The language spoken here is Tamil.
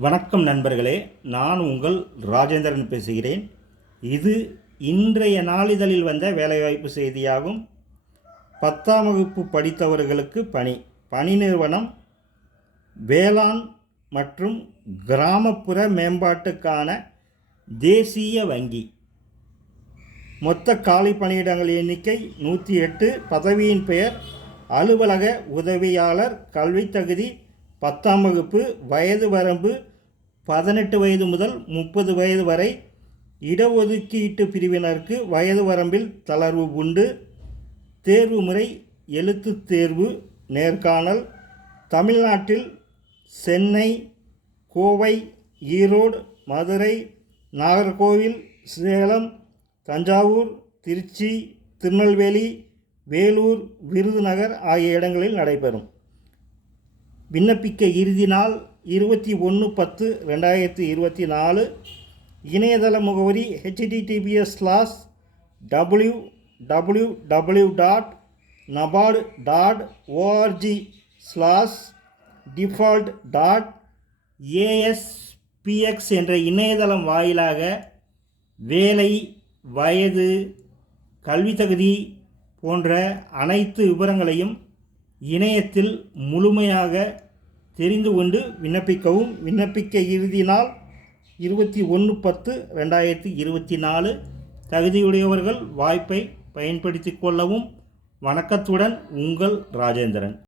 வணக்கம் நண்பர்களே நான் உங்கள் ராஜேந்திரன் பேசுகிறேன். இது இன்றைய நாளிதழில் வந்த வேலைவாய்ப்பு செய்தியாகும். பத்தாம் வகுப்பு படித்தவர்களுக்கு பணி பணி நிறுவனம் வேளாண் மற்றும் கிராமப்புற மேம்பாட்டுக்கான தேசிய வங்கி. மொத்த காலி பணியிடங்கள் எண்ணிக்கை நூற்றி எட்டு பதவியின் பெயர் அலுவலக உதவியாளர் கல்வித் தகுதி பத்தாம் வகுப்பு வயது வரம்பு பதினெட்டு வயது முதல் முப்பது வயது வரை இடஒதுக்கீட்டு பிரிவினருக்கு வயது வரம்பில் தளர்வு உண்டு. தேர்வு முறை எழுத்துத் தேர்வு நேர்காணல் தமிழ்நாட்டில் சென்னை கோவை ஈரோடு மதுரை நாகர்கோவில் சேலம் தஞ்சாவூர் திருச்சி திருநெல்வேலி வேலூர் விருதுநகர் ஆகிய இடங்களில் நடைபெறும். விண்ணப்பிக்க இறுதி நாள் இருபத்தி ஒன்று பத்து ரெண்டாயிரத்தி இருபத்தி நாலு. இணையதள முகவரி HTTPS slash W W W dot NABARD dot ORG slash default dot ASPX என்ற இணையதளம் வாயிலாக வேலை வயது கல்வி தகுதி போன்ற அனைத்து விவரங்களையும் இணையத்தில் முழுமையாக தெரிந்து கொண்டு விண்ணப்பிக்கவும். விண்ணப்பிக்க இறுதி நாள் இருபத்தி ஒன்று பத்து ரெண்டாயிரத்தி இருபத்தி நாலு. தகுதியுடையவர்கள் வாய்ப்பை பயன்படுத்தி கொள்ளவும். வணக்கத்துடன் உங்கள் ராஜேந்திரன்.